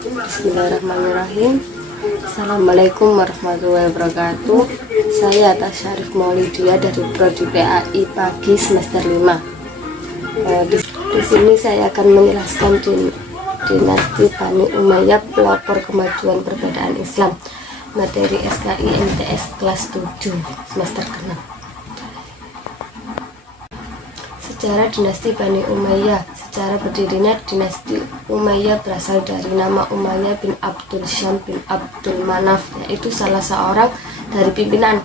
Bismillahirrahmanirrahim. Assalamualaikum warahmatullahi wabarakatuh. Saya Tasyarif Maulidia dari Prodi PAI Pagi semester 5. Di sini saya akan menjelaskan dinasti Bani Umayyah, pelopor kemajuan perbedaan Islam, materi SKI MTS kelas 7 semester 6. Sejarah dinasti Bani Umayyah. Secara berdirinya dinasti Umayyah berasal dari nama Umayyah bin Abdul Syam bin Abdul Manaf, yaitu salah seorang dari pimpinan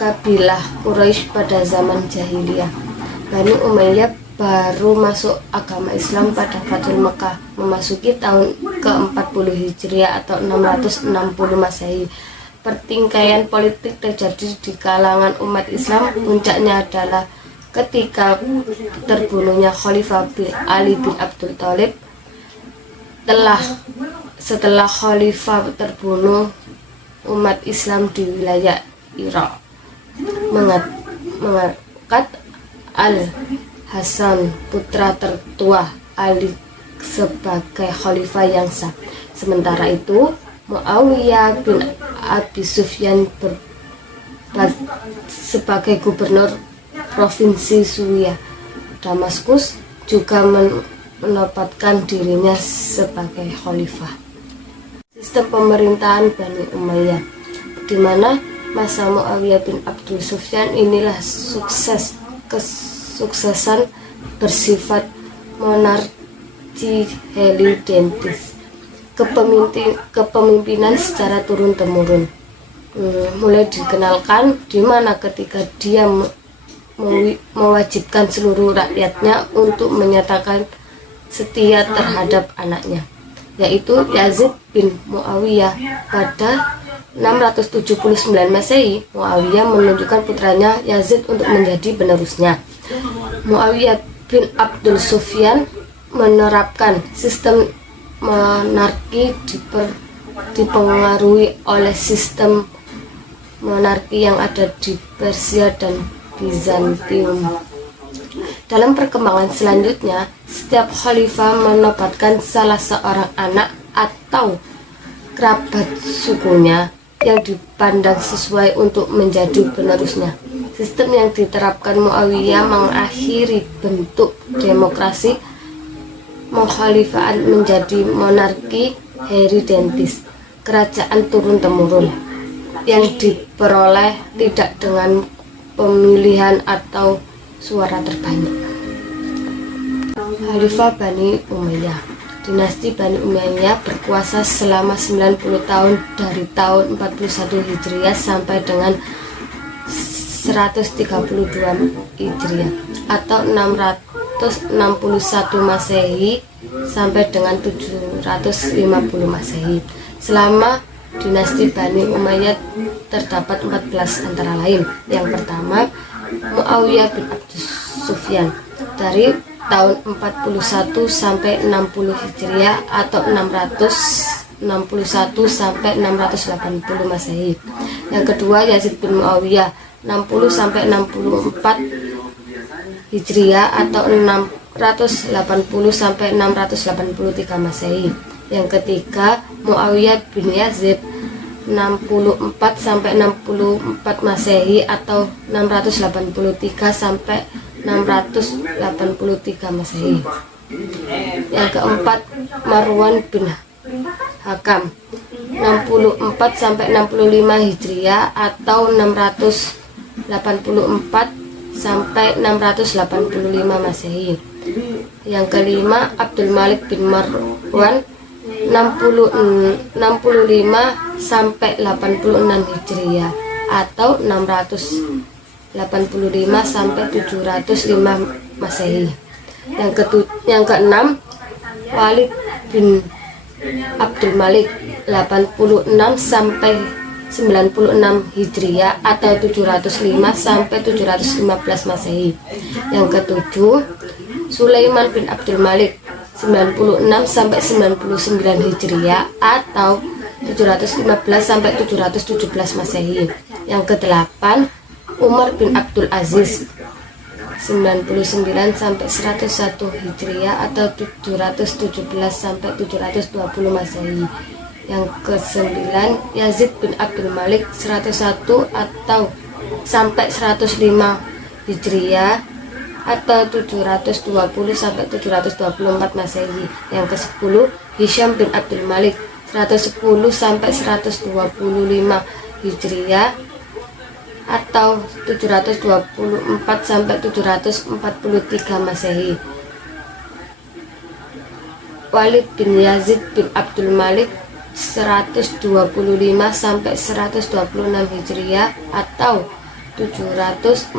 kabilah Quraisy pada zaman jahiliyah. Bani Umayyah baru masuk agama Islam pada Fathul Mekah, memasuki tahun ke-40 Hijriah atau 660 Masehi. Pertikaian politik terjadi di kalangan umat Islam. Puncaknya adalah ketika terbunuhnya Khalifah Ali bin Abdul Thalib. Setelah Khalifah terbunuh, umat Islam di wilayah Irak mengangkat Al-Hasan, putra tertua Ali, sebagai Khalifah yang sah. Sementara itu, Muawiyah bin Abi Sufyan sebagai gubernur Provinsi Suriah Damaskus juga menempatkan dirinya sebagai khalifah. Sistem pemerintahan Bani Umayyah, di mana masa Muawiyah bin Abdul Sufyan inilah kesuksesan bersifat monarki helidentis, kepemimpinan secara turun-temurun mulai dikenalkan, di mana ketika dia mewajibkan seluruh rakyatnya untuk menyatakan setia terhadap anaknya, yaitu Yazid bin Muawiyah. Pada 679 Masehi, Muawiyah menunjukkan putranya Yazid untuk menjadi penerusnya. Muawiyah bin Abdul Sufyan menerapkan sistem monarki dipengaruhi oleh sistem monarki yang ada di Persia dan Bizantium. Dalam perkembangan selanjutnya, setiap khalifah menempatkan salah seorang anak atau kerabat sukunya yang dipandang sesuai untuk menjadi penerusnya. Sistem yang diterapkan Muawiyah mengakhiri bentuk demokrasi mukhalifan menjadi monarki heridentis, kerajaan turun-temurun yang diperoleh tidak dengan pemilihan atau suara terbanyak. Khalifah Bani Umayyah. Dinasti Bani Umayyah berkuasa selama 90 tahun dari tahun 41 Hijriah sampai dengan 132 Hijriah atau 661 Masehi sampai dengan 750 Masehi. Selama dinasti Bani Umayyah terdapat 14 antara lain. Yang pertama, Muawiyah bin Abdul Sufyan dari tahun 41 sampai 60 Hijriah atau 661 sampai 680 Masehi. Yang kedua, Yazid bin Muawiyah 60 sampai 64 Hijriah atau 680 sampai 683 Masehi. Yang ketiga, Muawiyah bin Yazid 64 sampai 64 Masehi atau 683 sampai 683 Masehi. Yang keempat, Marwan bin Hakam 64 sampai 65 Hijriah atau 684 sampai 685 Masehi. Yang kelima, Abdul Malik bin Marwan 65 sampai 86 Hijriah atau 685 sampai 705 Masehi. Yang keenam, Walid bin Abdul Malik 86 sampai 96 Hijriah atau 705 sampai 715 Masehi. Yang ketujuh, Sulaiman bin Abdul Malik 96 sampai 99 Hijriah atau 715 sampai 717 Masehi. Yang kedelapan, Umar bin Abdul Aziz 99 sampai 101 Hijriah atau 717 sampai 720 Masehi. Yang ke-9 Yazid bin Abdul Malik 101 atau sampai 105 Hijriah atau 720 sampai 724 Masehi. Yang ke-10 Hisham bin Abdul Malik 110 sampai 125 Hijriah atau 724 sampai 743 Masehi. Walid bin Yazid bin Abdul Malik 125 sampai 126 Hijriah atau 743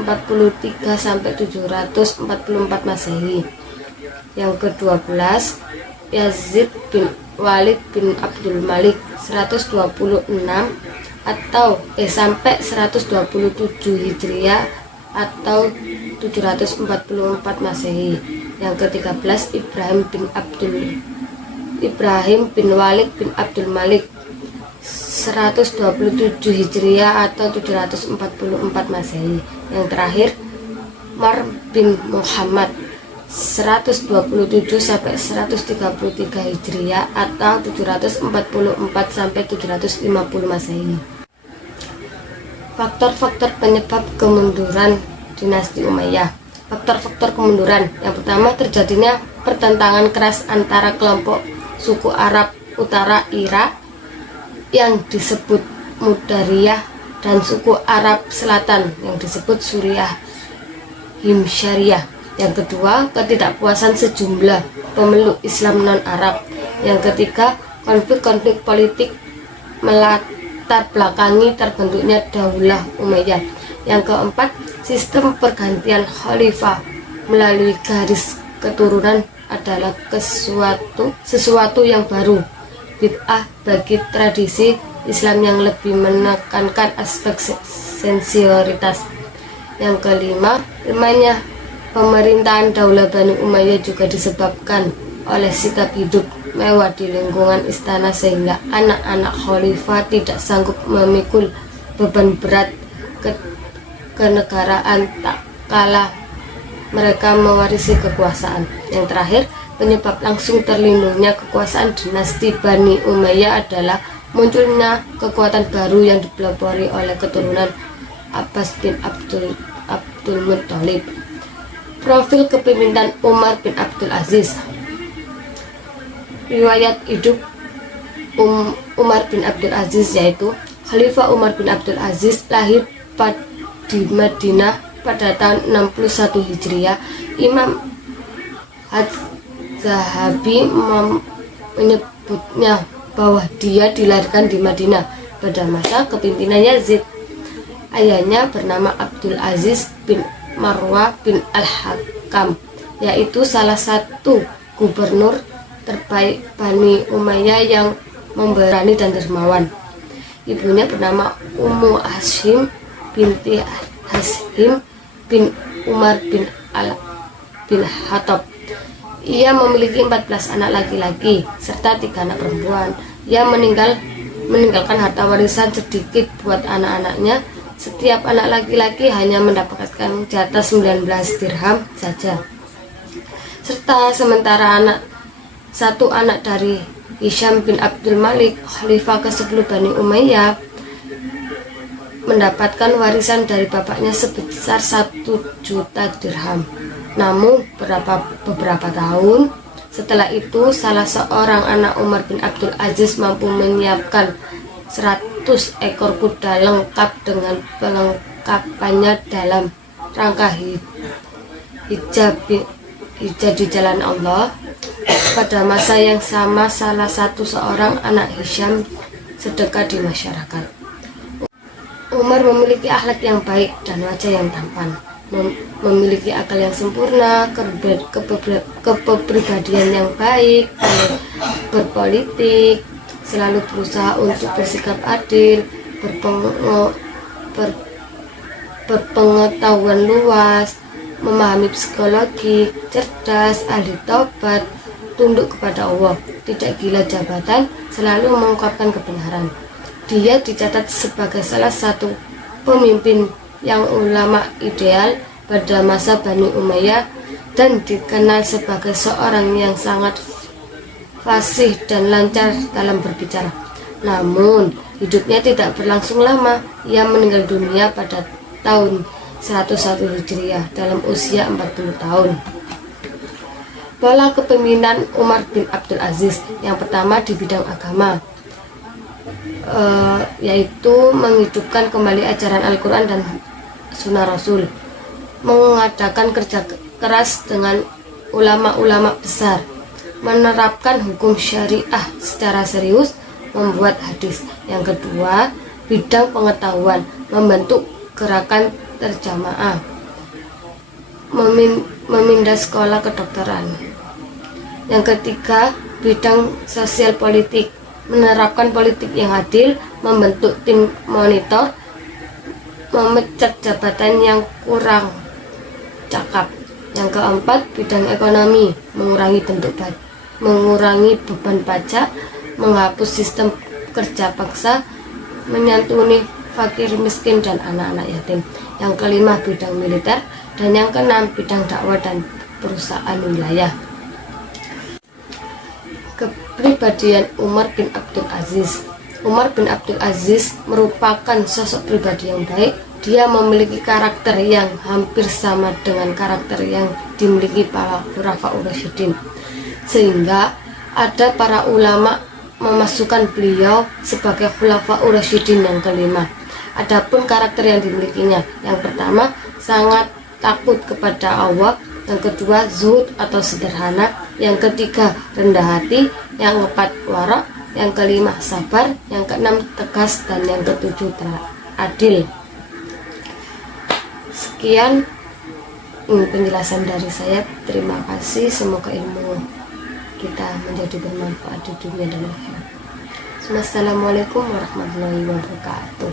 sampai 744 Masehi. Yang ke-12 Yazid bin Walid bin Abdul Malik 126 atau sampai 127 Hijriah atau 744 Masehi. Yang ke-13 Ibrahim bin Walid bin Abdul Malik 127 Hijriah atau 744 Masehi. Yang terakhir Mar bin Muhammad 127 sampai 133 Hijriah atau 744 sampai 750 Masehi. Faktor-faktor penyebab kemunduran dinasti Umayyah. Faktor-faktor kemunduran. Yang pertama, terjadinya pertentangan keras antara kelompok suku Arab Utara Irak yang disebut Mudariyah dan suku Arab Selatan yang disebut Suriah Himsyariyah. Yang kedua, ketidakpuasan sejumlah pemeluk Islam non-Arab. Yang ketiga, konflik-konflik politik melatar belakangi terbentuknya Daulah Umayyah. Yang keempat, sistem pergantian khalifah melalui garis keturunan adalah sesuatu yang baru, bid'ah bagi tradisi Islam yang lebih menekankan aspek senioritas. Yang kelima, lemahnya pemerintahan Daulah Bani Umayyah juga disebabkan oleh sikap hidup mewah di lingkungan istana sehingga anak-anak khalifah tidak sanggup memikul beban berat kenegaraan tak kala mereka mewarisi kekuasaan. Yang terakhir, penyebab langsung terlindungnya kekuasaan dinasti Bani Umayyah adalah munculnya kekuatan baru yang dipelopori oleh keturunan Abbas bin Abdul Muthalib. Profil kepemimpinan Umar bin Abdul Aziz. Riwayat hidup Umar bin Abdul Aziz yaitu Khalifah Umar bin Abdul Aziz lahir di Madinah pada tahun 61 Hijriah. Imam Az-Zahabi menyebutnya bahwa dia dilahirkan di Madinah pada masa kepemimpinan Yazid. Ayahnya bernama Abdul Aziz bin Marwah bin Al-Hakam, yaitu salah satu gubernur terbaik Bani Umayyah yang memberani dan dermawan. Ibunya bernama Ummu Hashim binti Hashim bin Umar bin Khattab. Ia memiliki 14 anak laki-laki serta 3 anak perempuan. Ia meninggalkan harta warisan sedikit buat anak-anaknya. Setiap anak laki-laki hanya mendapatkan jatah 19 dirham saja. Serta sementara satu anak dari Hisham bin Abdul Malik, khalifah ke-10 Bani Umayyah, mendapatkan warisan dari bapaknya sebesar 1 juta dirham. Namun beberapa tahun setelah itu, salah seorang anak Umar bin Abdul Aziz mampu menyiapkan 100 ekor kuda lengkap dengan pelengkapannya dalam rangka hijab di jalan Allah. Pada masa yang sama, salah satu seorang anak Hisham sedekah di masyarakat. Umar memiliki akhlak yang baik dan wajah yang tampan, memiliki akal yang sempurna, kepribadian yang baik, berpolitik, selalu berusaha untuk bersikap adil, berpengetahuan luas, memahami psikologi, cerdas, ahli taubat, tunduk kepada Allah, tidak gila jabatan, selalu mengungkapkan kebenaran. Dia dicatat sebagai salah satu pemimpin yang ulama ideal pada masa Bani Umayyah dan dikenal sebagai seorang yang sangat fasih dan lancar dalam berbicara. Namun, hidupnya tidak berlangsung lama. Ia meninggal dunia pada tahun 101 Hijriah dalam usia 40 tahun. Pola kepemimpinan Umar bin Abdul Aziz. Yang pertama di bidang agama, yaitu menghidupkan kembali ajaran Al-Quran dan Sunnah Rasul, mengadakan kerja keras dengan ulama-ulama besar, menerapkan hukum syariah secara serius, membuat hadis. Yang kedua, bidang pengetahuan, membentuk gerakan terjamaah, memindah sekolah kedokteran. Yang ketiga, bidang sosial politik, menerapkan politik yang adil, membentuk tim monitor, memecat jabatan yang kurang cakap. Yang keempat, bidang ekonomi, mengurangi beban pajak, menghapus sistem kerja paksa, menyantuni fakir miskin dan anak-anak yatim. Yang kelima, bidang militer, dan yang keenam, bidang dakwah dan perusahaan wilayah. Kepribadian Umar bin Abdul Aziz. Umar bin Abdul Aziz merupakan sosok pribadi yang baik. Dia memiliki karakter yang hampir sama dengan karakter yang dimiliki para Khulafaur Rasyidin, sehingga ada para ulama memasukkan beliau sebagai Khulafaur Rasyidin yang kelima. Adapun karakter yang dimilikinya, yang pertama, sangat takut kepada Allah. Yang kedua, zuhud atau sederhana. Yang ketiga, rendah hati. Yang keempat, wara. Yang kelima, sabar. Yang keenam, tegas. Dan yang ketujuh, adil. Sekian penjelasan dari saya. Terima kasih. Semoga ilmu kita menjadi bermanfaat di dunia dan akhirat. Wassalamualaikum warahmatullahi wabarakatuh.